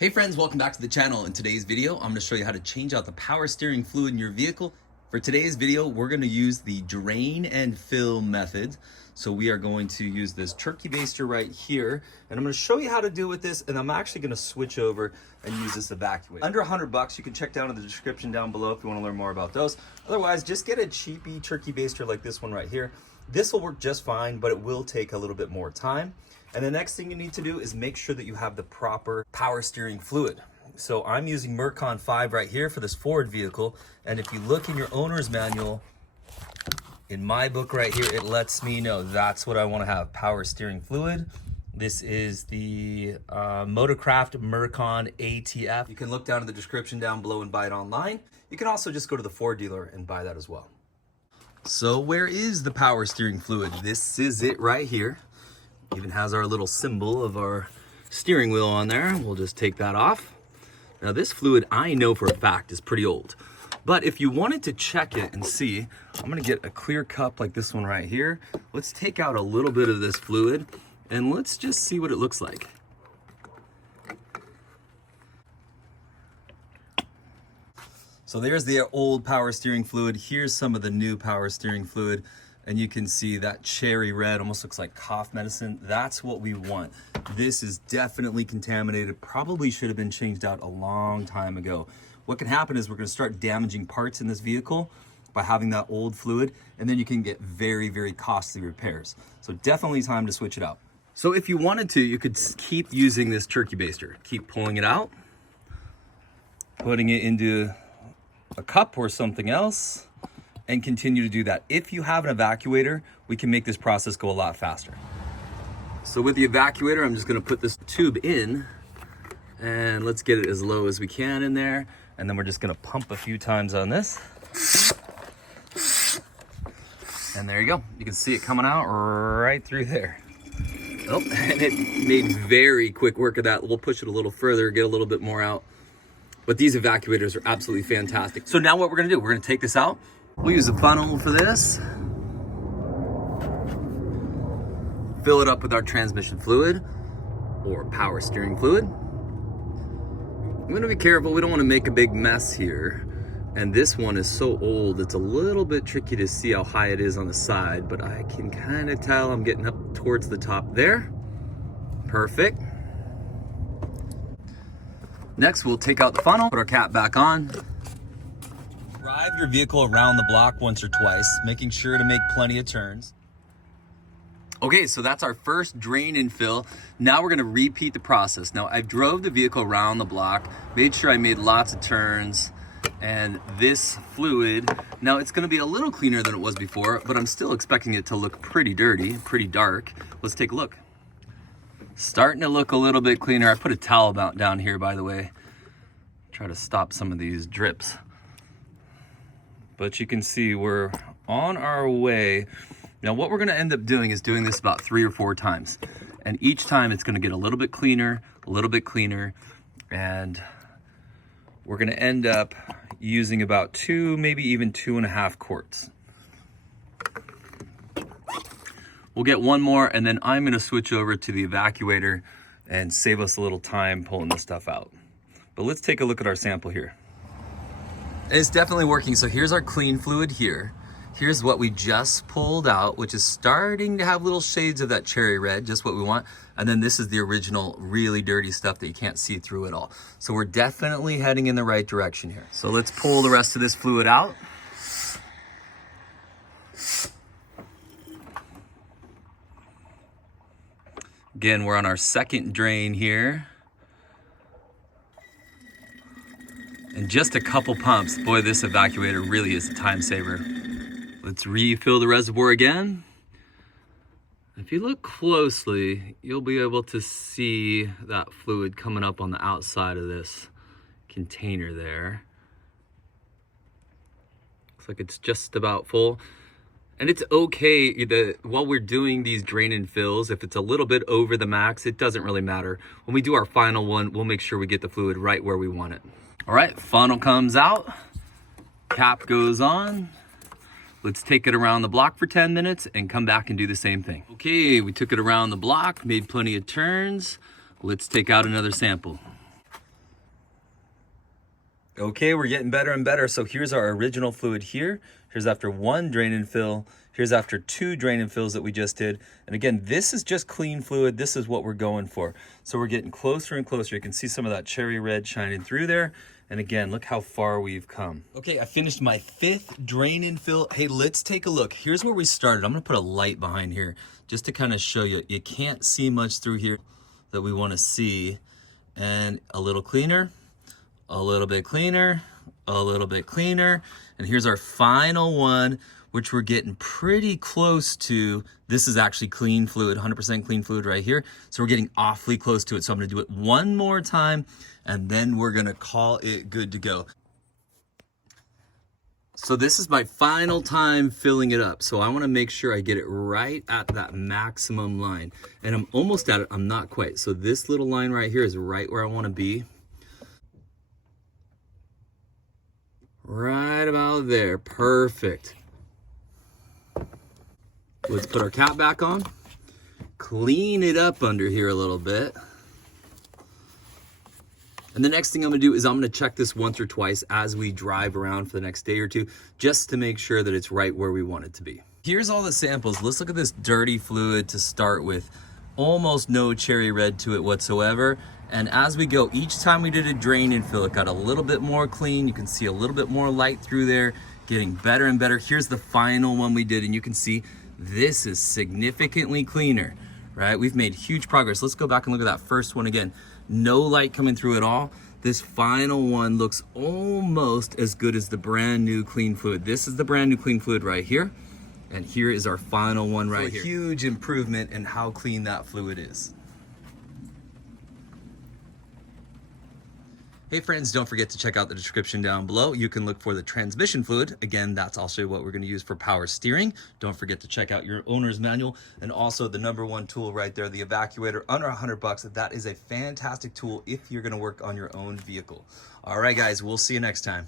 Hey friends, welcome back to the channel. In today's video, I'm going to show you how to change out the power steering fluid in your vehicle. For today's video, we're going to use the drain and fill method. So we are going to use this turkey baster right here, and I'm going to show you how to do with this, and I'm actually going to switch over and use this evacuator. Under $100, you can check down in the description down below if you want to learn more about those. Otherwise, just get a cheapy turkey baster like this one right here. This will work just fine, but it will take a little bit more time. And the next thing you need to do is make sure that you have the proper power steering fluid. So I'm using Mercon 5 right here for this Ford vehicle. And if you look in your owner's manual, in my book right here, it lets me know that's what I want to have, power steering fluid. This is the Motorcraft Mercon ATF. You can look down in the description down below and buy it online. You can also just go to the Ford dealer and buy that as well. So where is the power steering fluid? This is it right here. Even has our little symbol of our steering wheel on there. We'll just take that off. Now this fluid, I know for a fact, is pretty old. But if you wanted to check it and see, I'm gonna get a clear cup like this one right here. Let's take out a little bit of this fluid and let's just see what it looks like. So there's the old power steering fluid. Here's some of the new power steering fluid. And you can see that cherry red almost looks like cough medicine. That's what we want. This is definitely contaminated. Probably should have been changed out a long time ago. What can happen is we're gonna start damaging parts in this vehicle by having that old fluid, and then you can get very, very costly repairs. So definitely time to switch it out. So if you wanted to, you could keep using this turkey baster. Keep pulling it out, putting it into a cup or something else, and continue to do that. If you have an evacuator, we can make this process go a lot faster. So with the evacuator, I'm just gonna put this tube in and let's get it as low as we can in there. And then we're just gonna pump a few times on this. And there you go. You can see it coming out right through there. Oh, and it made very quick work of that. We'll push it a little further, get a little bit more out. But these evacuators are absolutely fantastic. So now what we're gonna do, we're gonna take this out. We'll use a funnel for this. Fill it up with our transmission fluid or power steering fluid. I'm gonna be careful, we don't wanna make a big mess here. And this one is so old, it's a little bit tricky to see how high it is on the side, but I can kind of tell I'm getting up towards the top there. Perfect. Next, we'll take out the funnel, put our cap back on. Drive your vehicle around the block once or twice, making sure to make plenty of turns. Okay, so that's our first drain and fill. Now we're gonna repeat the process. Now I drove the vehicle around the block, made sure I made lots of turns, and this fluid, now it's gonna be a little cleaner than it was before, but I'm still expecting it to look pretty dirty, pretty dark. Let's take a look. Starting to look a little bit cleaner. I put a towel down here, by the way. Try to stop some of these drips. But you can see we're on our way. Now what we're gonna end up doing is doing this about 3 or 4 times. And each time it's gonna get a little bit cleaner, and we're gonna end up using about 2, maybe even 2.5 quarts. We'll get one more, and then I'm gonna switch over to the evacuator and save us a little time pulling this stuff out. But let's take a look at our sample here. It's definitely working. So here's our clean fluid here. Here's what we just pulled out, which is starting to have little shades of that cherry red, just what we want. And then this is the original really dirty stuff that you can't see through at all. So we're definitely heading in the right direction here. So let's pull the rest of this fluid out. Again, we're on our second drain here. And just a couple pumps, boy, this evacuator really is a time saver. Let's refill the reservoir again. If you look closely, you'll be able to see that fluid coming up on the outside of this container there. Looks like it's just about full. And it's okay while we're doing these drain and fills, if it's a little bit over the max, it doesn't really matter. When we do our final one, we'll make sure we get the fluid right where we want it. All right, funnel comes out, cap goes on. Let's take it around the block for 10 minutes and come back and do the same thing. Okay, we took it around the block, made plenty of turns. Let's take out another sample. Okay, we're getting better and better. So here's our original fluid here. Here's after 1 drain and fill. Here's after 2 drain and fills that we just did. And again, this is just clean fluid. This is what we're going for. So we're getting closer and closer. You can see some of that cherry red shining through there. And again, look how far we've come. Okay, I finished my 5th drain and fill. Hey, let's take a look. Here's where we started. I'm gonna put a light behind here just to kind of show you. You can't see much through here that we wanna see. And a little cleaner, a little bit cleaner, a little bit cleaner. And here's our final one, which we're getting pretty close to. This is actually clean fluid, 100% clean fluid right here. So we're getting awfully close to it. So I'm gonna do it one more time and then we're gonna call it good to go. So this is my final time filling it up. So I wanna make sure I get it right at that maximum line. And I'm almost at it, I'm not quite. So this little line right here is right where I wanna be. Right about there, perfect. Let's put our cap back on, clean it up under here a little bit. And the next thing I'm gonna do is I'm gonna check this once or twice as we drive around for the next day or two, just to make sure that it's right where we want it to be. Here's all the samples. Let's look at this dirty fluid to start with. Almost no cherry red to it whatsoever. And as we go, each time we did a drain and fill, it got a little bit more clean. You can see a little bit more light through there, getting better and better. Here's the final one we did, and you can see this is significantly cleaner, right? We've made huge progress. Let's go back and look at that first one again. No light coming through at all. This final one looks almost as good as the brand new clean fluid. This is the brand new clean fluid right here. And here is our final one right here. Huge improvement in how clean that fluid is. Hey friends, don't forget to check out the description down below. You can look for the transmission fluid. Again, that's also what we're gonna use for power steering. Don't forget to check out your owner's manual, and also the #1 tool right there, the Evacuator, under $100. That is a fantastic tool if you're gonna work on your own vehicle. All right guys, we'll see you next time.